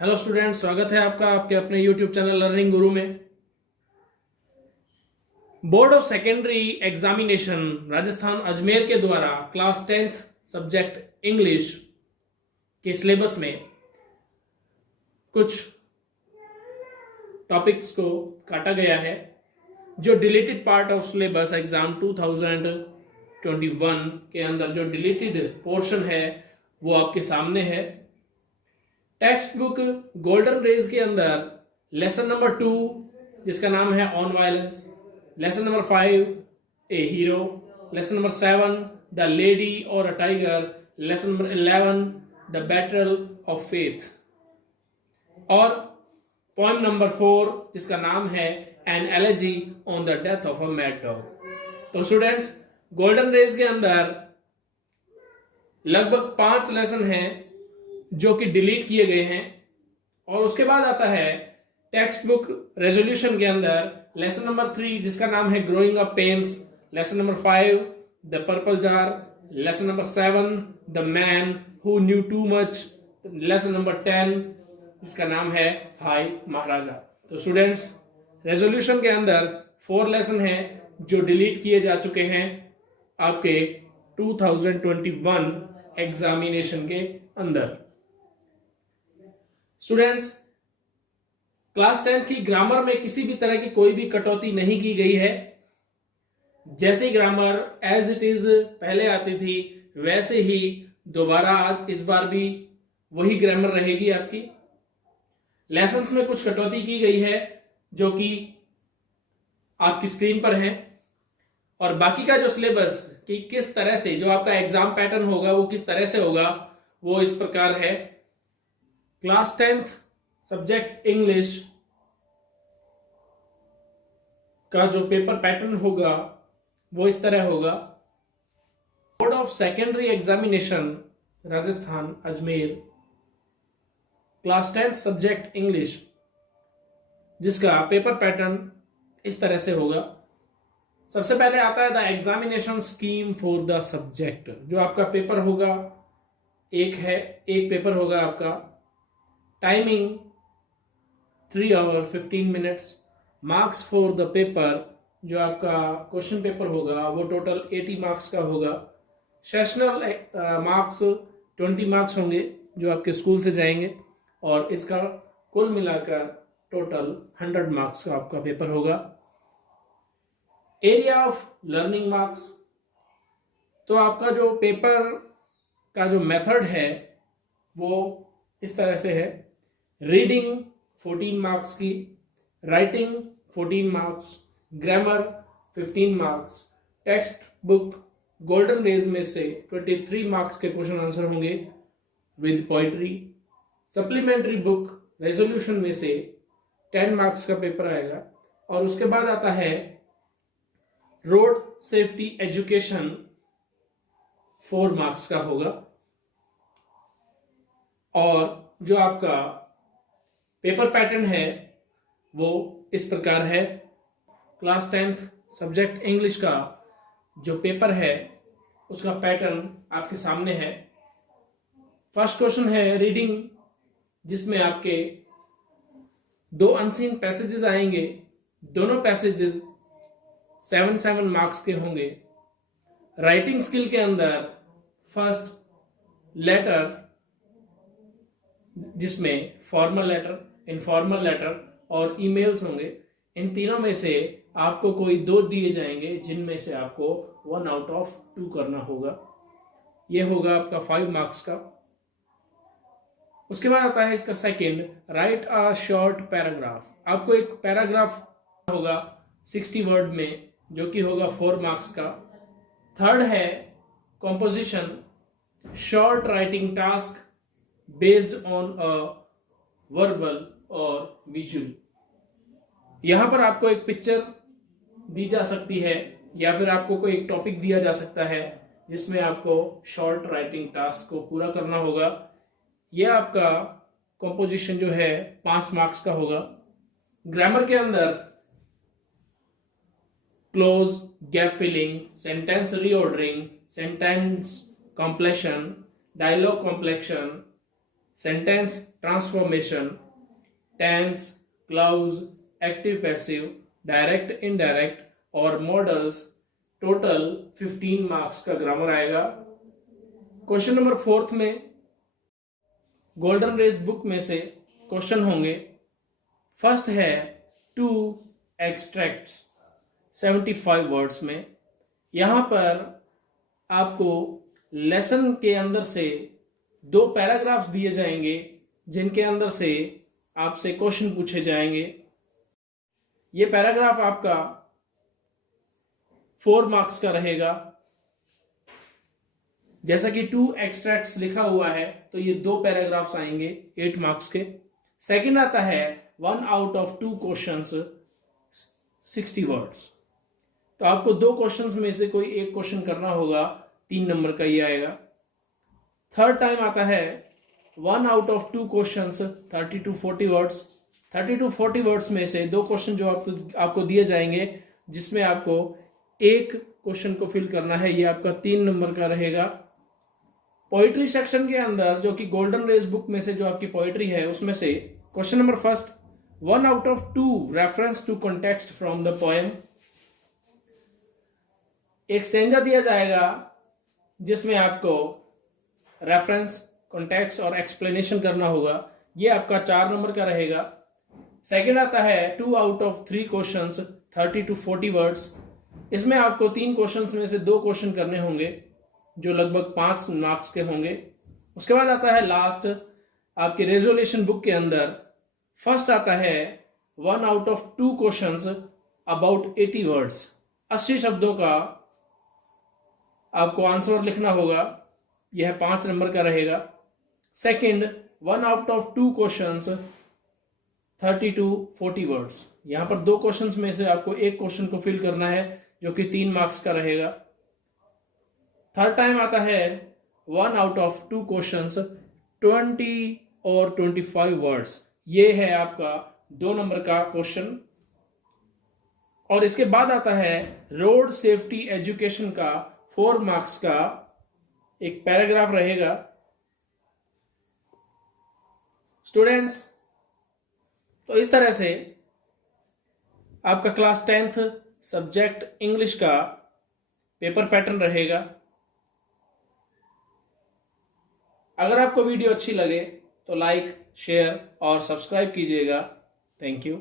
Hello student, स्वागत है आपका आपके अपने यूट्यूब चैनल लर्निंग गुरु में। Board of secondary examination Rajasthan Ajmer के द्वारा क्लास 10th सब्जेक्ट इंग्लिश के सिलेबस में कुछ टॉपिक्स को काटा गया है। जो deleted part of syllabus exam 2021 के अंदर जो डिलीटेड पोर्शन है वो आपके सामने है। टेक्स्ट बुक गोल्डन रेज के अंदर लेसन नंबर 2 जिसका नाम है on violence, lesson number 5 a hero, lesson number 7 the lady or a tiger, lesson number 11 the battle of faith और पोएम नंबर 4 जिसका नाम है an elegy on the death of a mad dog. तो students, golden rays के अंदर लगभग 5 lesson हैं जो कि डिलीट किए गए हैं और उसके बाद आता है टेक्स्ट बुक रेजोल्यूशन के अंदर लेसन नंबर 3 जिसका नाम है growing up pains, lesson number 5 the purple jar, lesson number 7 the man who knew too much, lesson number 10 जिसका नाम है हाई महाराजा। तो स्टूडेंट्स, रेजोल्यूशन के अंदर 4 लेसन हैं जो डिलीट किए जा चुके हैं आपके 2021 एग्जामिनेशन के अंदर। स्टूडेंट्स, क्लास 10th की ग्रामर में किसी भी तरह की कोई भी कटौती नहीं की गई है। जैसे ग्रामर एज इट इज पहले आती थी वैसे ही दोबारा आज इस बार भी वही ग्रामर रहेगी आपकी। लेसन्स में कुछ कटौती की गई है जो कि आपकी स्क्रीन पर है और बाकी का जो सिलेबस कि किस तरह से जो आपका एग्जाम पैटर्न होगा वो किस तरह से होगा वो इस प्रकार है। क्लास 10th सब्जेक्ट इंग्लिश का जो पेपर पैटर्न होगा वो इस तरह होगा। Board of secondary examination Rajasthan Ajmer class 10th subject English जिसका पेपर पैटर्न इस तरह से होगा। सबसे पहले आता है the examination scheme for the subject. जो आपका पेपर होगा एक पेपर होगा आपका, timing 3 hours 15 minutes, marks for the paper जो आपका क्वेश्चन पेपर होगा वो टोटल 80 मार्क्स का होगा। सेशनल मार्क्स 20 मार्क्स होंगे जो आपके स्कूल से जाएंगे और इसका कुल मिलाकर टोटल 100 मार्क्स का आपका पेपर होगा। एरिया ऑफ लर्निंग मार्क्स, तो आपका जो पेपर का जो मेथड है वो इस तरह से है। रीडिंग 14 मार्क्स की, writing 14 marks, grammar 15 marks, text book golden rays में से 23 मार्क्स के क्वेश्चन आंसर होंगे with poetry. Supplementary book resolution में से 10 मार्क्स का पेपर आएगा और उसके बाद आता है रोड सेफ्टी एजुकेशन 4 मार्क्स का होगा। और जो आपका पेपर पैटर्न है वो इस प्रकार है। क्लास 10th सब्जेक्ट इंग्लिश का जो पेपर है उसका पैटर्न आपके सामने है। फर्स्ट क्वेश्चन है रीडिंग जिसमें आपके 2 अनसीन पैसेजेस आएंगे। दोनों पैसेजेस 7 मार्क्स के होंगे। राइटिंग स्किल के अंदर फर्स्ट लेटर जिसमें फॉर्मल लेटर, इनफॉर्मल लेटर और ईमेल्स होंगे। इन तीनों में से आपको कोई 2 दिए जाएंगे जिनमें से आपको 1 out of 2 करना होगा। ये होगा आपका 5 मार्क्स का। उसके बाद आता है इसका second, right a short paragraph. आपको एक पैराग्राफ होगा 60 वर्ड में जो कि होगा 4 मार्क्स का। थर्ड है composition, short writing task based on a verbal और विजुअल। यहां पर आपको एक पिक्चर दी जा सकती है या फिर आपको कोई एक टॉपिक दिया जा सकता है जिसमें आपको शॉर्ट राइटिंग टास्क को पूरा करना होगा। यह आपका कॉम्पोजिशन जो है 5 मार्क्स का होगा। ग्रामर के अंदर cloze, gap filling, sentence reordering, sentence completion, dialogue completion, sentence transformation, tense, clause, active passive, direct indirect और मॉडल्स। टोटल 15 मार्क्स का ग्रामर आएगा। क्वेश्चन नंबर 4 में गोल्डन रेस बुक में से क्वेश्चन होंगे। फर्स्ट है 2 एक्सट्रैक्ट्स 75 वर्ड्स में। यहां पर आपको लेसन के अंदर से 2 पैराग्राफ्स दिए जाएंगे जिनके अंदर से आपसे क्वेश्चन पूछे जाएंगे। ये पैराग्राफ आपका 4 मार्क्स का रहेगा। जैसा कि 2 एक्सट्रैक्ट्स लिखा हुआ है तो ये 2 पैराग्राफ्स आएंगे 8 मार्क्स के। सेकंड आता है 1 आउट ऑफ 2 क्वेश्चंस 60 वर्ड्स। तो आपको 2 क्वेश्चंस में से कोई एक क्वेश्चन करना होगा, 3 नंबर का ये आएगा। थर्ड टाइम आता है 1 out of 2 questions 30 to 40 words. 30 to 40 words में से 2 क्वेश्चन जो आपको दिए जाएंगे जिसमें आपको एक क्वेश्चन को फिल करना है, ये आपका 3 नंबर का रहेगा। पोइट्री सेक्शन के अंदर जो कि गोल्डन रेस बुक में से जो आपकी पोइट्री है उसमें से question number first 1 out of 2 reference to context from the poem. एक स्टेंजा दिया जाएगा जिसमें आपको रेफरेंस, कॉन्टेक्स्ट और एक्सप्लेनेशन करना होगा, ये आपका 4 नंबर का रहेगा। सेकेंड आता है 2 out of 3 questions 30 to 40 words. इसमें आपको 3 क्वेश्चंस में से 2 क्वेश्चन करने होंगे जो लगभग 5 मार्क्स के होंगे। उसके बाद आता है लास्ट आपके रेजोल्यूशन बुक के अंदर फर्स्ट आता है 1 out of 2 questions about 80 words. 80 शब्दों का आपको आंसर लिखना होगा, यह 5 नंबर का रहेगा। Second 1 out of 2 questions 30 to 40 words. यहां पर 2 क्वेश्चंस में से आपको एक क्वेश्चन को फिल करना है जो कि 3 मार्क्स का रहेगा। थर्ड टाइम आता है 1 आउट ऑफ 2 क्वेश्चंस 20 और 25 वर्ड्स। ये है आपका 2 नंबर का क्वेश्चन। और इसके बाद आता है रोड सेफ्टी एजुकेशन का 4 मार्क्स का एक पैराग्राफ रहेगा। स्टूडेंट्स, तो इस तरह से आपका क्लास 10th सब्जेक्ट इंग्लिश का पेपर पैटर्न रहेगा। अगर आपको वीडियो अच्छी लगे तो लाइक, शेयर और सब्सक्राइब कीजिएगा। Thank you.